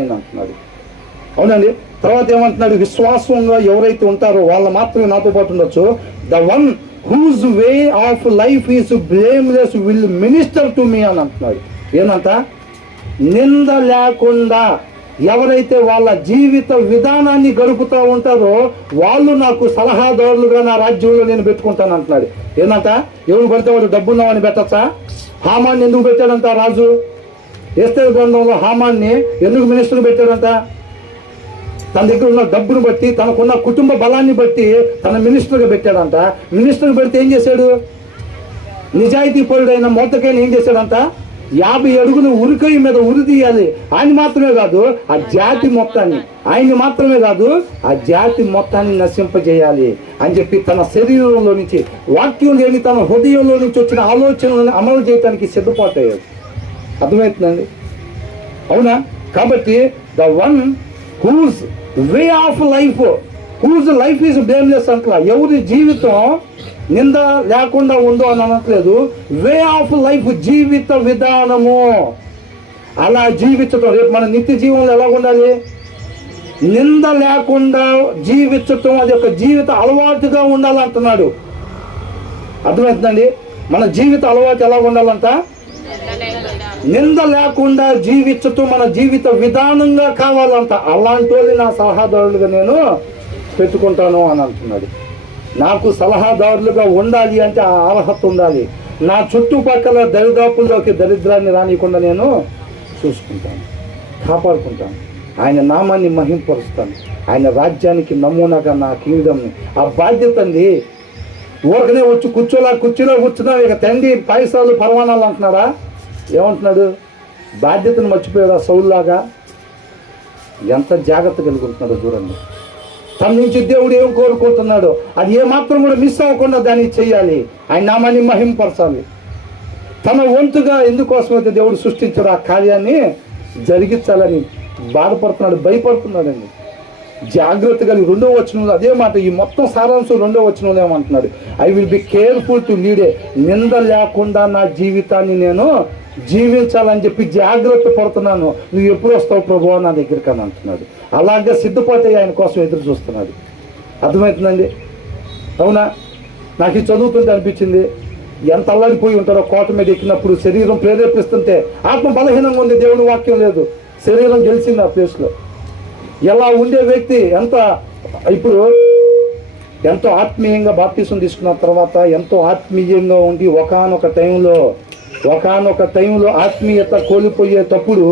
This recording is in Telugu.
నేను అంటున్నాడు. అవునండి. తర్వాత ఏమంటున్నాడు, విశ్వాసంగా ఎవరైతే ఉంటారో వాళ్ళు మాత్రమే నాతో పాటు ఉండొచ్చు. The one whose way of life is blameless will minister to me అని అంటున్నాడు. ఏంటంట, నింద లేకుండా ఎవరైతే వాళ్ళ జీవిత విధానాన్ని గడుపుతూ ఉంటారో వాళ్ళు నాకు సలహాదారులుగా నా రాజ్యంలో నేను పెట్టుకుంటాను అంటున్నాడు. ఏంటంట, ఎవరు పడితే వాడు డబ్బున్నామని పెట్టచ్చా? హామాన్ని ఎందుకు పెట్టాడంట రాజు? ఎస్తేరు గ్రంథంలో హామాన్ని ఎందుకు మినిస్టర్ పెట్టాడంట? తన దగ్గర ఉన్న డబ్బును బట్టి, తనకున్న కుటుంబ బలాన్ని బట్టి తన మినిస్టర్గా పెట్టాడంట. మినిస్టర్గా పెడితే ఏం చేశాడు? నిజాయితీ పరుడైన మోతకైనా ఏం చేశాడంట, 50 అడుగులు ఉరికయ్య మీద ఉరి తీయాలి. ఆయన మాత్రమే కాదు ఆ జాతి మొత్తాన్ని, ఆయన్ని మాత్రమే కాదు ఆ జాతి మొత్తాన్ని నశింపజేయాలి అని చెప్పి తన శరీరంలో నుంచి, వాక్యం లేని తన హృదయంలో నుంచి వచ్చిన ఆలోచనలను అమలు చేయడానికి సిద్ధపడతాయి. అర్థమవుతుందండి? అవునా? కాబట్టి the one whose way of life, whose life is blameless అంటలా. ఎవరి జీవితం నింద లేకుండా ఉందో అని అనట్లేదు. వే ఆఫ్ లైఫ్, జీవిత విధానము అలా జీవించటం. రేపు మన నిత్య జీవనంలో ఎలా ఉండాలి? నింద లేకుండా జీవించటం, అది ఒక జీవిత అలవాటుగా ఉండాలంటున్నాడు. అర్థమవుతుందండి? మన జీవిత అలవాటు ఎలా ఉండాలంట? నింద లేకుండా జీవించటం మన జీవిత విధానంగా కావాలంట. అలాంటి వాళ్ళు నా సలహాదారులుగా నేను పెట్టుకుంటాను అని అంటున్నాడు. నాకు సలహాదారులుగా ఉండాలి అంటే ఆ అర్హత ఉండాలి. నా చుట్టుపక్కల దరిదాపుల్లోకి దరిద్రాన్ని రానియకుండా నేను చూసుకుంటాను, కాపాడుకుంటాను. ఆయన నామాన్ని మహింపరుస్తాను. ఆయన రాజ్యానికి నమూనాగా నా కింగ్డమ్ని, ఆ బాధ్యత అండి. ఊరకనే వచ్చి కుర్చీలో కూర్చున్నావు, ఇక తండ్రి పాయసాలు పరమాణాలు అంటున్నాడా? ఏమంటున్నాడు? బాధ్యతను మర్చిపోయాడు సౌలులాగా. ఎంత జాగ్రత్త కలుగుతున్నాడో చూడండి. తన నుంచి దేవుడు ఏం కోరుకుంటున్నాడో అది ఏమాత్రం కూడా మిస్ అవ్వకుండా దాన్ని చెయ్యాలి. ఆయన నామాన్ని మహింపరచాలి. తన వంతుగా ఎందుకోసమైతే దేవుడు సృష్టించాడు ఆ కార్యాన్ని జరిగించాలని బాధపడుతున్నాడు, భయపడుతున్నాడండి. జాగ్రత్త కలిగి 2వ వచనంలో అదే మాట. ఈ మొత్తం సారాంశం 2వ వచనంలో ఏమంటున్నాడు? I will be careful to lead a, నింద లేకుండా నా జీవితాన్ని నేను జీవించాలని చెప్పి జాగ్రత్త పడుతున్నాను. నువ్వు ఎప్పుడు వస్తావు ప్రభువా నా దగ్గరికి అని అంటున్నాడు. అలాగే సిద్ధపడితే ఆయన కోసం ఎదురు చూస్తున్నాడు. అర్థమవుతుందండి? అవునా? నాకు ఇది చదువుతుంటే అనిపించింది, ఎంత అల్లాడిపోయి ఉంటారో కోట మీద ఎక్కినప్పుడు. శరీరం ప్రేరేపిస్తుంటే ఆత్మ బలహీనంగా ఉంది, దేవుని వాక్యం లేదు, శరీరం గెలిచింది ఆ ప్లేస్లో. ఎలా ఉండే వ్యక్తి ఇప్పుడు ఎంతో ఆత్మీయంగా బాప్తిసం తీసుకున్న తర్వాత ఎంతో ఆత్మీయంగా ఉండి ఒకానొక టైంలో ఆత్మీయత కోల్పోయేటప్పుడు